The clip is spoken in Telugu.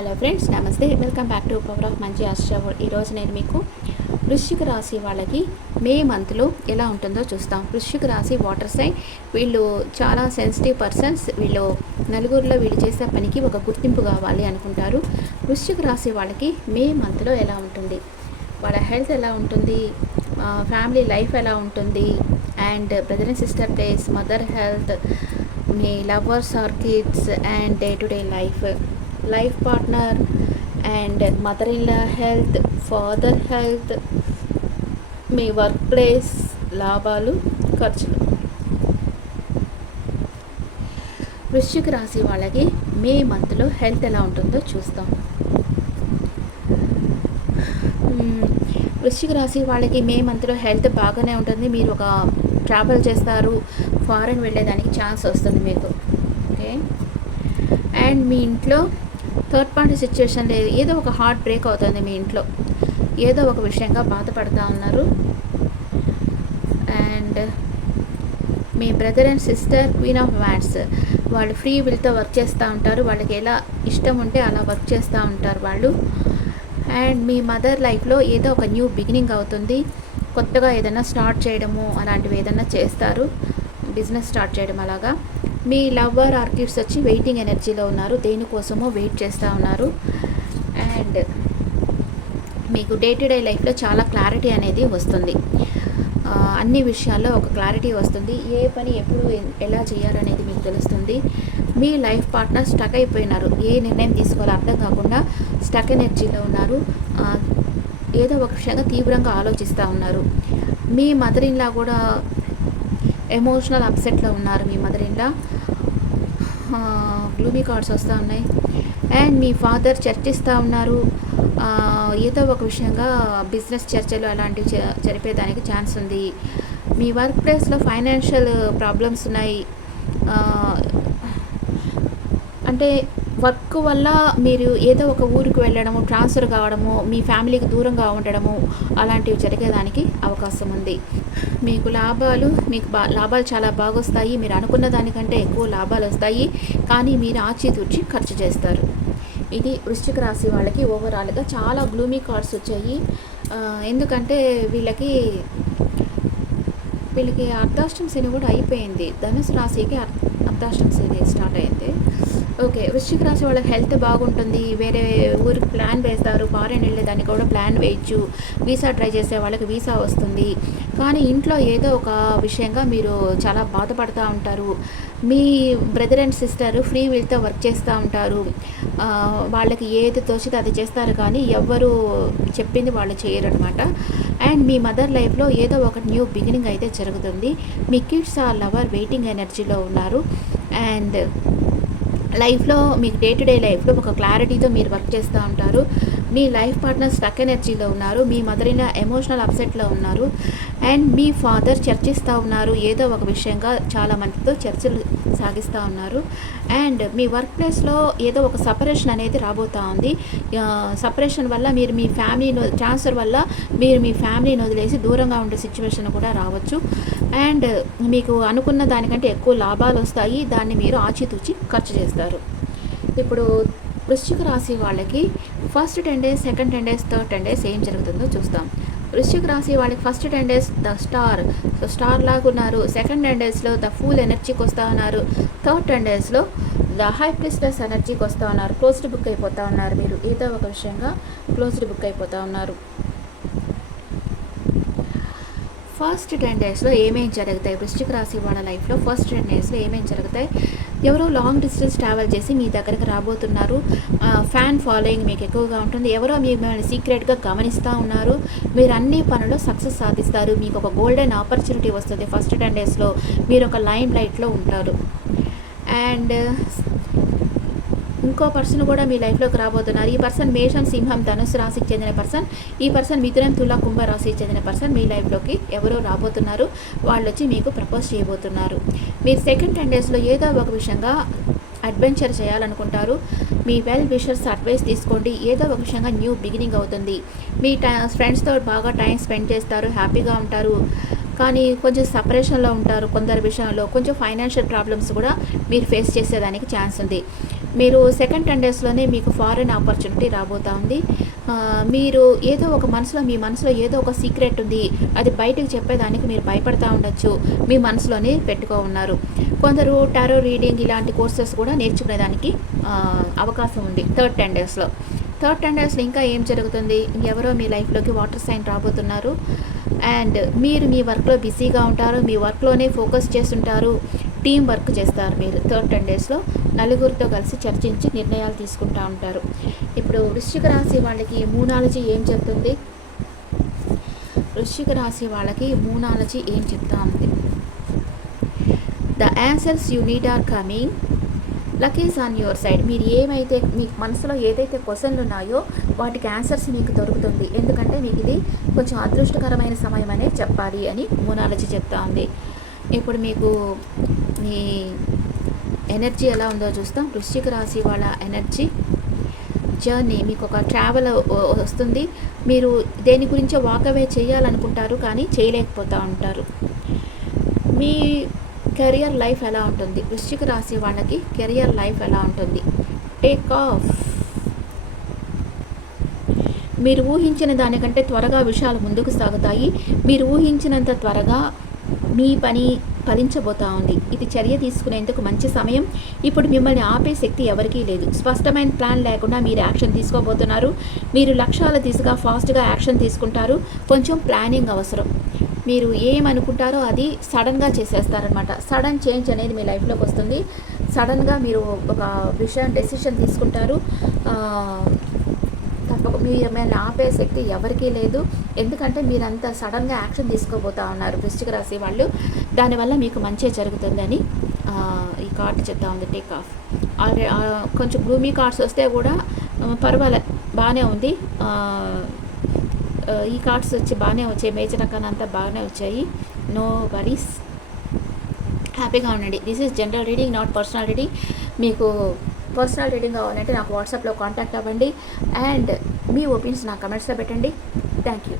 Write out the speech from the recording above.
హలో ఫ్రెండ్స్, నమస్తే. Welcome back to power of మంచి ఆస్ట్రావర్. ఈరోజు నేను మీకు వృశ్చిక రాశి వాళ్ళకి మే మంత్లో ఎలా ఉంటుందో చూస్తాం. వృశ్చిక రాశి వాటర్ సైన్, వీళ్ళు చాలా సెన్సిటివ్ పర్సన్స్. వీళ్ళు నలుగురిలో వీళ్ళు చేసే పనికి ఒక గుర్తింపు కావాలి అనుకుంటారు. వృశ్చిక రాశి వాళ్ళకి మే మంత్లో ఎలా ఉంటుంది, వాళ్ళ హెల్త్ ఎలా ఉంటుంది, ఫ్యామిలీ లైఫ్ ఎలా ఉంటుంది, and brother and sister days, mother health, మీ lovers or kids, and day to day life partner, and mother in law health, father health, మీ వర్క్ ప్లేస్, లాభాలు, ఖర్చులు. వృశ్చిక రాశి వాళ్ళకి మే మంత్లో హెల్త్ ఎలా ఉంటుందో చూస్తాం. వృశ్చిక రాశి వాళ్ళకి మే మంత్లో హెల్త్ బాగానే ఉంటుంది. మీరు ఒక ట్రావెల్ చేస్తారు, ఫారెన్ వెళ్ళేదానికి ఛాన్స్ వస్తుంది మీకు. ఓకే, అండ్ మీ ఇంట్లో థర్డ్ పార్టీ సిచ్యువేషన్ లేదు, ఏదో ఒక హార్ట్ బ్రేక్ అవుతుంది మీ ఇంట్లో, ఏదో ఒక విషయంగా బాధపడుతూ ఉన్నారు. And me brother and sister queen of wands, వాళ్ళు ఫ్రీ విల్తో వర్క్ చేస్తూ ఉంటారు. వాళ్ళకి ఎలా ఇష్టం ఉంటే అలా వర్క్ చేస్తూ ఉంటారు వాళ్ళు. అండ్ మీ మదర్ లైఫ్లో ఏదో ఒక న్యూ బిగినింగ్ అవుతుంది, కొత్తగా ఏదైనా స్టార్ట్ చేయడము అలాంటివి ఏదైనా చేస్తారు, బిజినెస్ స్టార్ట్ చేయడం అలాగా. మీ లవర్ ఆర్ కిడ్స్ వచ్చి వెయిటింగ్ ఎనర్జీలో ఉన్నారు, దేనికోసమో వెయిట్ చేస్తూ ఉన్నారు. అండ్ మీకు డే టు డే లైఫ్లో చాలా క్లారిటీ అనేది వస్తుంది, అన్ని విషయాల్లో ఒక క్లారిటీ వస్తుంది. ఏ పని ఎప్పుడు ఎలా చేయాలనేది మీకు తెలుస్తుంది. మీ లైఫ్ పార్ట్నర్ స్టక్ అయిపోయినారు, ఏ నిర్ణయం తీసుకోవాలో అర్థం కాకుండా స్టక్ ఎనర్జీలో ఉన్నారు, ఏదో ఒక విషయంగా తీవ్రంగా ఆలోచిస్తూ ఉన్నారు. మీ మదర్ ఇన్ లా కూడా ఎమోషనల్ అప్సెట్లో ఉన్నారు. మీ mother in law gloomy cards వస్తూ ఉన్నాయి. అండ్ మీ ఫాదర్ చర్చిస్తూ ఉన్నారు, ఏదో ఒక విషయంగా బిజినెస్ చర్చలు అలాంటివి జరిపేదానికి ఛాన్స్ ఉంది. మీ వర్క్ ప్లేస్లో ఫైనాన్షియల్ ప్రాబ్లమ్స్ ఉన్నాయి, అంటే వర్క్ వల్ల మీరు ఏదో ఒక ఊరికి వెళ్ళడము, ట్రాన్స్ఫర్ కావడము, మీ ఫ్యామిలీకి దూరంగా ఉండడము అలాంటివి జరిగేదానికి అవకాశం ఉంది. మీకు లాభాలు చాలా బాగా వస్తాయి, మీరు అనుకున్న దానికంటే ఎక్కువ లాభాలు వస్తాయి, కానీ మీరు ఆచితూచి ఖర్చు చేస్తారు. ఇది వృశ్చిక రాశి వాళ్ళకి ఓవరాల్గా చాలా గ్లూమీ కార్డ్స్ వచ్చాయి. ఎందుకంటే వీళ్ళకి అర్ధాష్టమ శని కూడా అయిపోయింది. ధనుసు రాశికి అర్ధాష్టమ శని స్టార్ట్ అయింది. ఓకే, వృశ్చిక రాశి వాళ్ళకి హెల్త్ బాగుంటుంది, వేరే ఊరికి ప్లాన్ వేస్తారు, ఫారెన్ వెళ్ళేదానికి కూడా ప్లాన్ వేయచ్చు, వీసా ట్రై చేసే వాళ్ళకి వీసా వస్తుంది. కానీ ఇంట్లో ఏదో ఒక విషయంగా మీరు చాలా బాధపడుతూ ఉంటారు. మీ బ్రదర్ అండ్ సిస్టర్ ఫ్రీ విల్తో వర్క్ చేస్తూ ఉంటారు, వాళ్ళకి ఏది తోచితే అది చేస్తారు, కానీ ఎవ్వరు చెప్పింది వాళ్ళు చేయరు అనమాట. అండ్ మీ మదర్ లైఫ్లో ఏదో ఒక న్యూ బిగినింగ్ అయితే జరుగుతుంది. మీ కిడ్స్ ఆ లవర్ వెయిటింగ్ ఎనర్జీలో ఉన్నారు. అండ్ లైఫ్లో మీకు డే టు డే లైఫ్లో ఒక క్లారిటీతో మీరు వర్క్ చేస్తూ ఉంటారు. మీ లైఫ్ పార్ట్నర్ స్టక్ ఎనర్జీలో ఉన్నారు, మీ మదర్ ఇన్ ఎమోషనల్ అప్సెట్లో ఉన్నారు. అండ్ మీ ఫాదర్ చర్చిస్తూ ఉన్నారు, ఏదో ఒక విషయంగా చాలా మందితో చర్చలు సాగిస్తూ ఉన్నారు. అండ్ మీ వర్క్ ప్లేస్లో ఏదో ఒక సపరేషన్ అనేది రాబోతూ ఉంది. సపరేషన్ వల్ల మీరు మీ ఫ్యామిలీని ట్రాన్స్ఫర్ వల్ల మీరు మీ ఫ్యామిలీని వదిలేసి దూరంగా ఉండే సిచ్యువేషన్ కూడా రావచ్చు. అండ్ మీకు అనుకున్న దానికంటే ఎక్కువ లాభాలు వస్తాయి, దాన్ని మీరు ఆచితూచి ఖర్చు చేస్తారు. ఇప్పుడు వృశ్చిక రాశి వాళ్ళకి first 10 days, second 10 days, third 10 days ఏం జరుగుతుందో చూస్తాం. వృశ్చిక రాశి వాళ్ళకి ఫస్ట్ 10 days ద స్టార్ లాగా ఉన్నారు, సెకండ్ 10 daysలో ద ఫుల్ ఎనర్జీకి వస్తూ ఉన్నారు, థర్డ్ 10 daysలో ద హై ప్రిస్టెస్ ఎనర్జీకి వస్తూ ఉన్నారు. క్లోజ్డ్ బుక్ అయిపోతూ ఉన్నారు, మీరు ఏదో ఒక విషయంగా క్లోజ్డ్ బుక్ అయిపోతూ ఉన్నారు. ఫస్ట్ 10 daysలో ఏమేమి జరుగుతాయి, వృశ్చిక రాశి వాళ్ళ లైఫ్లో ఫస్ట్ 10 daysలో ఏమేమి జరుగుతాయి? ఎవరో లాంగ్ డిస్టెన్స్ ట్రావెల్ చేసి మీ దగ్గరికి రాబోతున్నారు. ఫ్యాన్ ఫాలోయింగ్ మీకు ఎక్కువగా ఉంటుంది, ఎవరో మిమ్మల్ని సీక్రెట్గా గమనిస్తూ ఉన్నారు. మీరు అన్ని పనుల్లో సక్సెస్ సాధిస్తారు, మీకు ఒక గోల్డెన్ ఆపర్చునిటీ వస్తుంది. ఫస్ట్ 10 daysలో మీరు ఒక లైమ్ లైట్లో ఉంటారు. అండ్ ఇంకో పర్సన్ కూడా మీ లైఫ్లోకి రాబోతున్నారు. ఈ పర్సన్ మేషం, సింహం, ధనుసు రాశికి చెందిన పర్సన్. ఈ పర్సన్ మిథునం, తుల, కుంభ రాశికి చెందిన పర్సన్ మీ లైఫ్లోకి ఎవరో రాబోతున్నారు. వాళ్ళు వచ్చి మీకు ప్రపోజ్ చేయబోతున్నారు. మీరు సెకండ్ 10 daysలో ఏదో ఒక విషయంగా అడ్వెంచర్ చేయాలనుకుంటారు. మీ వెల్ విషర్స్ అడ్వైస్ తీసుకోండి, ఏదో ఒక విషయంగా న్యూ బిగినింగ్ అవుతుంది. మీ ఫ్రెండ్స్తో బాగా టైం స్పెండ్ చేస్తారు, హ్యాపీగా ఉంటారు. కానీ కొంచెం సపరేషన్లో ఉంటారు. కొందరి విషయంలో కొంచెం ఫైనాన్షియల్ ప్రాబ్లమ్స్ కూడా మీరు ఫేస్ చేసేదానికి ఛాన్స్ ఉంది. మీరు సెకండ్ 10 డేస్‌లోనే మీకు ఫారెన్ ఆపర్చునిటీ రాబోతా ఉంది. మీరు ఏదో ఒక మీ మనసులో ఏదో ఒక సీక్రెట్ ఉంది. అది బయటకి చెప్పేదానికి మీరు భయపడతా ఉండొచ్చు. మీ మనసులోనే పెట్టుకో ఉన్నారు. కొందరు టారో రీడింగ్ ఇలాంటి కోర్సెస్ కూడా నేర్చుకునేదానికి అవకాశం ఉంది థర్డ్ 10 డేస్‌లో. థర్డ్ 10 డేస్‌లో ఇంకా ఏం జరుగుతుంది? ఎవరో మీ లైఫ్‌లోకి వాటర్ సైన్ రాబోతున్నారు. అండ్ మీరు మీ వర్క్‌లో బిజీగా ఉంటారు. మీ వర్క్‌లోనే ఫోకస్ చేసుంటారు. టీమ్ వర్క్ చేస్తారు మీరు థర్డ్ 10 డేస్‌లో. నలుగురితో కలిసి చర్చించి నిర్ణయాలు తీసుకుంటా ఉంటారు. ఇప్పుడు వృశ్చిక రాశి వాళ్ళకి మూనాలజీ ఏం చెప్తుంది? వృశ్చిక రాశి వాళ్ళకి మూనాలజీ ఏం చెప్తా ఉంది? The answers you need are coming. Luck is on your side. మీరు ఏమైతే మీ మనసులో ఏదైతే క్వశ్చన్లు ఉన్నాయో వాటికి ఆన్సర్స్ మీకు దొరుకుతుంది. ఎందుకంటే మీకు ఇది కొంచెం అదృష్టకరమైన సమయం అనే చెప్పాలి అని మూనాలజీ చెప్తా ఉంది. ఇప్పుడు మీకు మీ ఎనర్జీ ఎలా ఉందో చూస్తాం. వృశ్చిక రాశి వాళ్ళ ఎనర్జీ జర్నీ, మీకు ఒక ట్రావెల్ వస్తుంది. మీరు దేని గురించో వాకవే చేయాలనుకుంటారు కానీ చేయలేకపోతూ ఉంటారు. మీ కెరియర్ లైఫ్ ఎలా ఉంటుంది? వృశ్చిక రాశి వాళ్ళకి కెరియర్ లైఫ్ ఎలా ఉంటుంది? Take off. మీరు ఊహించిన దానికంటే త్వరగా విషయాలు ముందుకు సాగుతాయి. మీరు ఊహించినంత త్వరగా మీ పని ఫలించబోతా ఉంది. ఇది చర్య తీసుకునేందుకు మంచి సమయం. ఇప్పుడు మిమ్మల్ని ఆపే శక్తి ఎవరికీ లేదు. స్పష్టమైన ప్లాన్ లేకుండా మీరు యాక్షన్ తీసుకోబోతున్నారు. మీరు లక్ష్యాల దిశగా ఫాస్ట్గా యాక్షన్ తీసుకుంటారు. కొంచెం ప్లానింగ్ అవసరం. మీరు ఏమనుకుంటారో అది సడన్గా చేసేస్తారనమాట. సడన్ చేంజ్ అనేది మీ లైఫ్లోకి వస్తుంది. సడన్గా మీరు ఒక డెసిషన్ తీసుకుంటారు. మిమ్మల్ని ఆపే శక్తి ఎవరికీ లేదు. ఎందుకంటే మీరంతా సడన్గా యాక్షన్ తీసుకోబోతా ఉన్నారు వృశ్చిక రాశి వాళ్ళు. దానివల్ల మీకు మంచి జరుగుతుందని ఈ కార్డు చెప్తా ఉంది. Take off. కొంచెం గ్లూమీ కార్డ్స్ వస్తే కూడా పర్వాలే, బాగానే ఉంది. ఈ కార్డ్స్ వచ్చి బాగానే వచ్చాయి. మేజర్ రకాన అంతా బాగానే వచ్చాయి. నో వరీస్, హ్యాపీగా ఉండండి. This is general reading, not personal reading. మీకు పర్సనల్ రీడింగ్ కావాలంటే నాకు వాట్సాప్లో కాంటాక్ట్ అవ్వండి. అండ్ మీ ఒపీనియన్స్ నా కమెంట్స్లో పెట్టండి. Thank you.